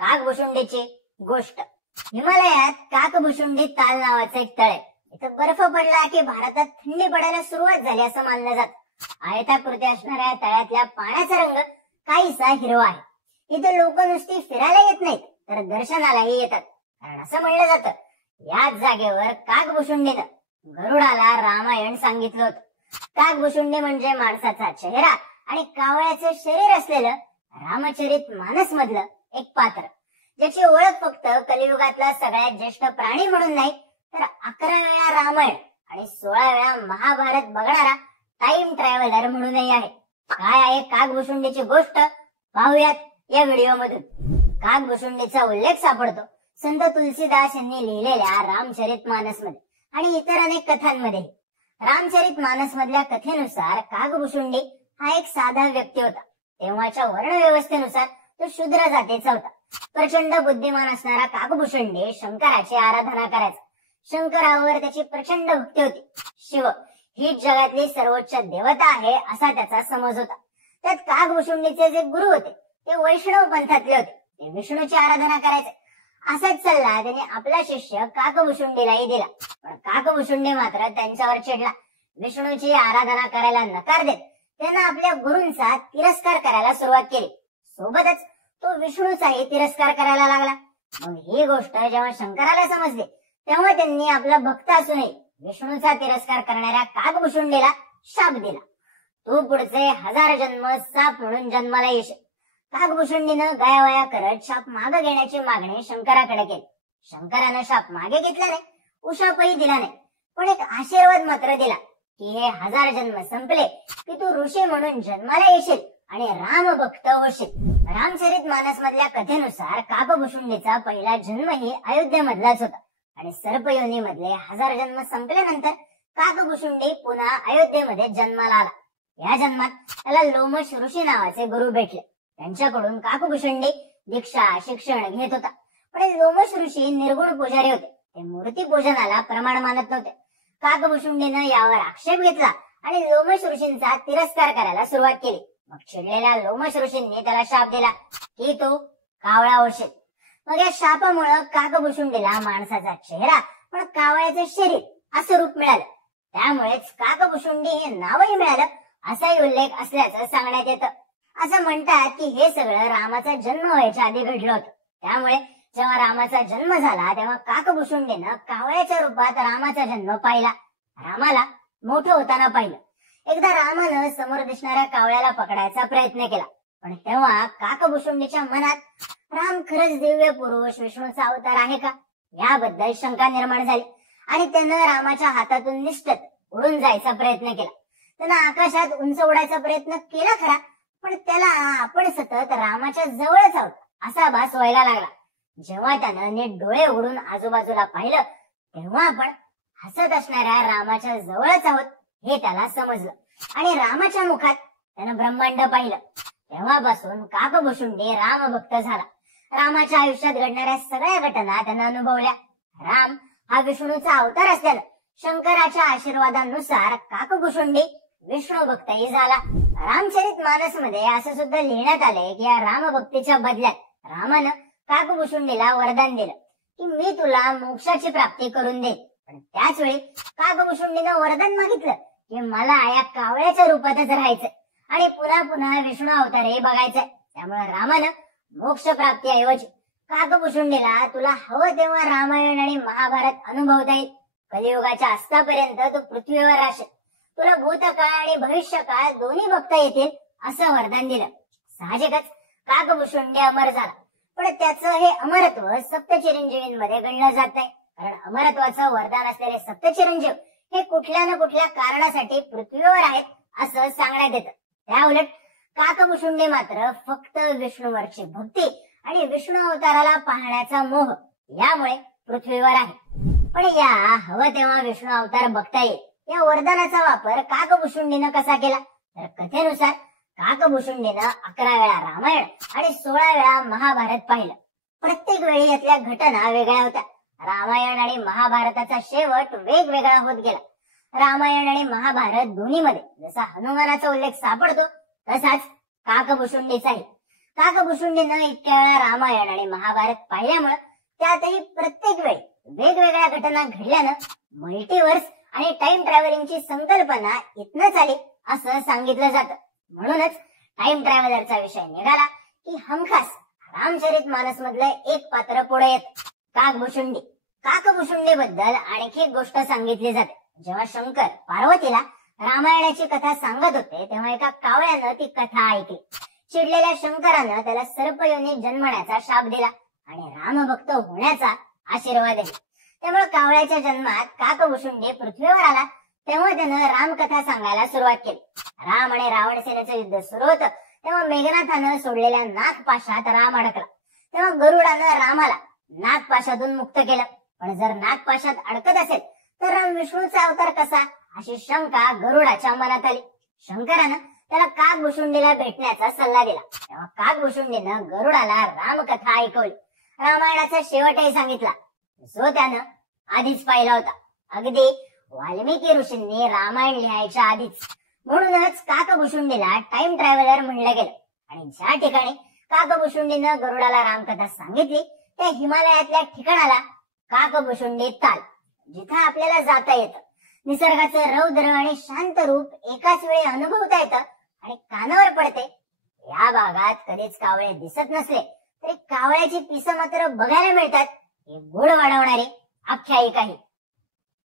काकभुशुंडीची गोष्ट। हिमालयात काकभुशुंडी ताल नावाचं एक तळ आहे। इथं बर्फ पडला की भारतात थंडी पडायला सुरुवात झाली असं मानलं जातं। आयताकृती असणाऱ्या तळ्यातल्या पाण्याचा रंग काहीसा हिरवा आहे। इथे लोक नुसती फिरायला येत नाहीत तर दर्शनालाही येतात, कारण असं म्हणलं जातं याच जागेवर काकभुशुंडीनं गरुडाला रामायण सांगितलं होतं। काकभुशुंडी म्हणजे माणसाचा चेहरा आणि कावळ्याचं शरीर असलेलं रामचरित मानस मधलं एक पात्र, ज्याची ओळख फक्त कलियुगातला सगळ्यात ज्येष्ठ प्राणी म्हणून नाही तर 11 वेळा रामायण आणि 16 वेळा महाभारत बघणारा टाइम ट्रॅव्हलर म्हणूनही आहे। काय आहे काकभुशुंडीची गोष्ट पाहूयात या व्हिडिओ मधून। काकभुशुंडीचा उल्लेख सापडतो संत तुलसीदास यांनी लिहिलेल्या रामचरित मानस मध्ये आणि इतर अनेक कथांमध्ये। रामचरित मानस मधल्या कथेनुसार काकभुशुंडी हा एक साधा व्यक्ती होता। तेव्हाच्या वर्णव्यवस्थेनुसार तो शूद्र जातीचा होता। प्रचंड बुद्धिमान असणारा काकभुशुंडी शंकराची आराधना करायचा। शंकरावर त्याची प्रचंड भक्ती होती। शिव हीच जगातली सर्वोच्च देवता आहे असा त्याचा समज होता। त्यात काकभुशुंडीचे जे गुरु होते ते वैष्णव पंथातले होते, ते विष्णूची आराधना करायचे। असाच सल्ला त्याने आपला शिष्य काकभुशुंडीलाही दिला, पण काकभुशुंडी मात्र त्यांच्यावर चिडला। विष्णूची आराधना करायला नकार देत त्यानं आपल्या गुरूंचा तिरस्कार करायला सुरुवात केली। सोबतच तो विष्णूचाही तिरस्कार करायला लागला। मग ही गोष्ट जेव्हा शंकराला समजली तेव्हा त्यांनी आपला भक्त असूनही विष्णूचा तिरस्कार करणाऱ्या काकभुशुंडीला शाप दिला, तू पुढचे 1000 जन्म साप म्हणून जन्माला येशील। काकभुशुंडीनं गयावया करत शाप मागे घेण्याची मागणी शंकराकडे केली। शंकरानं शाप मागे घेतला नाही, उशापही दिला नाही, पण एक आशीर्वाद मात्र दिला की हे 1000 जन्म संपले की तू ऋषी म्हणून जन्माला येशील आणि रामभक्त होशील। रामचरित मानस मधल्या कथेनुसार काकभुशुंडीचा पहिला जन्मही अयोध्येमधलाच होता आणि सर्पयोनी मधले 1000 जन्म संपल्यानंतर काकभुशुंडी पुन्हा अयोध्येमध्ये जन्माला आला। या जन्मात त्याला लोमश ऋषी नावाचे गुरु भेटले। त्यांच्याकडून काकभुशुंडी दीक्षा शिक्षण घेत होता, पण लोमश ऋषी निर्गुण पुजारी होते, ते मूर्ती पूजनाला प्रमाण मानत नव्हते। काकभुशुंडीनं यावर आक्षेप घेतला आणि लोमश ऋषींचा तिरस्कार करायला सुरुवात केली। मग चिडलेल्या लोमश ऋषींनी त्याला शाप दिला की तू कावळा होशील। मग या शापामुळे काकभुशुंडीला माणसाचा चेहरा पण कावळ्याचं शरीर असं रूप मिळालं। त्यामुळेच काकभुशुंडी हे नावही मिळालं असाही उल्लेख असल्याचं सांगण्यात येतं। असं म्हणतात की हे सगळं रामाचा जन्म व्हायच्या आधी घडलं होतं। त्यामुळे जेव्हा रामाचा जन्म झाला तेव्हा काकभुशुंडीनं कावळ्याच्या रूपात रामाचा जन्म पाहिला। रामाला मोठं होताना पाहिलं। एकदा रामानं समोर दिसणाऱ्या कावळ्याला पकडायचा प्रयत्न केला, पण तेव्हा काकभुशुंडीच्या मनात राम खरंच दिव्य पुरुष विष्णूचा अवतार आहे का याबद्दल शंका निर्माण झाली आणि त्यानं रामाच्या हातातून निष्ठत उडून जायचा प्रयत्न केला। त्यानं आकाशात उंच उडायचा प्रयत्न केला खरा, पण त्याला आपण सतत रामाच्या जवळच आहोत असा भास व्हायला लागला। जेव्हा त्यानं नीट डोळे उघडून आजूबाजूला पाहिलं तेव्हा आपण हसत असणाऱ्या रामाच्या जवळच आहोत हे त्याला समजलं आणि रामाच्या मुखात त्यानं ब्रह्मांड पाहिलं। तेव्हापासून काकभुशुंडी रामभक्त झाला। रामाच्या आयुष्यात घडणाऱ्या सगळ्या घटना त्यानं अनुभवल्या। राम हा विष्णूचा अवतार असल्यानं शंकराच्या आशीर्वादानुसार काकभुशुंडी विष्णू भक्तही झाला। रामचरित मानस मध्ये असं सुद्धा लिहिण्यात आलंय की या रामभक्तीच्या बदल्यात रामानं काकभुशुंडीला वरदान दिलं की मी तुला मोक्षाची प्राप्ती करून देईन। पण त्याच वेळी काकभुशुंडीनं वरदान मागितलं की मला या कावळ्याच्या रूपातच राहायचं आणि पुन्हा पुन्हा विष्णू अवतारही बघायचंय। त्यामुळे रामानं मोक्ष प्राप्ती ऐवजी काकभुशुंडीला तुला हवं तेव्हा रामायण आणि महाभारत अनुभवता येईल, कलियुगाच्या अस्तापर्यंत तू पृथ्वीवर राहशील, तुला भूतकाळ आणि भविष्यकाळ दोन्ही बघता येतील असं वरदान दिलं। साहजिकच काकभुशुंडी अमर झाला, पण त्याचं हे अमरत्व सप्तचिरंजीवींमध्ये गणलं जात नाही, कारण अमरत्वाचं वरदान असलेले सप्तचिरंजीव हे कुठल्या ना कुठल्या कारणासाठी पृथ्वीवर आहेत असं सांगण्यात येतं। त्या उलट काकभुशुंडी मात्र फक्त विष्णूवरची भक्ती आणि विष्णू अवताराला पाहण्याचा मोह यामुळे पृथ्वीवर आहे। पण या हवं तेव्हा विष्णू अवतार बघता येईल या वरदानाचा वापर काकभुशुंडीनं कसा केला तर कथेनुसार काकभुशुंडीनं 11 वेळा रामायण आणि 16 वेळा महाभारत पाहिलं। प्रत्येक वेळी यातल्या घटना वेगळ्या होत्या। रामायण आणि महाभारताचा शेवट वेगवेगळा होत गेला। रामायण आणि महाभारत दोन्हीमध्ये जसा हनुमानाचा उल्लेख सापडतो तसाच काकभुशुंडीचाही। काकभुशुंडीनं इतक्या वेळा रामायण आणि महाभारत पाहिल्यामुळं त्यातही प्रत्येक वेळी वेगवेगळ्या घटना घडल्यानं मल्टीवर्स आणि टाइम ट्रॅव्हलिंगची संकल्पना इथनच आली असं सांगितलं जातं. म्हणूनच टाइम ट्रॅव्हलरचा विषय निघाला की हमखास रामचरित मानस मधलं एक पात्र पुढे येत, काकभुशुंडी. काकभुशुंडी बद्दल आणखी एक गोष्ट सांगितली जाते. जेव्हा शंकर पार्वतीला रामायणाची कथा सांगत होते तेव्हा एका कावळ्यानं ती कथा ऐकली. चिडलेल्या शंकरानं त्याला सर्पयोनीत जन्मण्याचा शाप दिला आणि रामभक्त होण्याचा आशीर्वाद दिला. त्यामुळे कावळ्याच्या जन्मात काकभुशुंडी पृथ्वीवर आला तेव्हा त्यानं रामकथा सांगायला सुरुवात केली. राम आणि रावण सेनेचं युद्ध सुरू होतं तेव्हा मेघनाथानं सोडलेल्या नागपाशात राम अडकला. तेव्हा गरुडानं रामाला नागपाशातून मुक्त केलं. पण जर नागपाशात अडकत असेल तर राम विष्णूचा अवतार कसा, अशी शंका गरुडाच्या मनात आली. शंकरानं त्याला काकभुशुंडीला भेटण्याचा सल्ला दिला. तेव्हा काकभुशुंडीनं गरुडाला रामकथा ऐकवली. रामायणाचा शेवटही सांगितला जो त्यानं आधीच पाहिला होता, अगदी वाल्मिकी ऋषींनी रामायण लिहायच्या आधीच. म्हणूनच काकभुशुंडीला टाइम ट्रॅव्हलर म्हणलं गेलं. आणि ज्या ठिकाणी काकभुशुंडीनं गरुडाला रामकथा सांगितली त्या हिमालयातल्या ठिकाणाला काकभुशुंडी ताल, जिथं आपल्याला जाता येतं. निसर्गाचं रौद्र आणि शांत रूप एकाच वेळी अनुभवता येतं आणि कानावर पडते. या भागात कधीच कावळे दिसत नसले तरी कावळ्याची पिसं मात्र बघायला मिळतात. हे गोड वाढवणारी आख्यायिका आहे.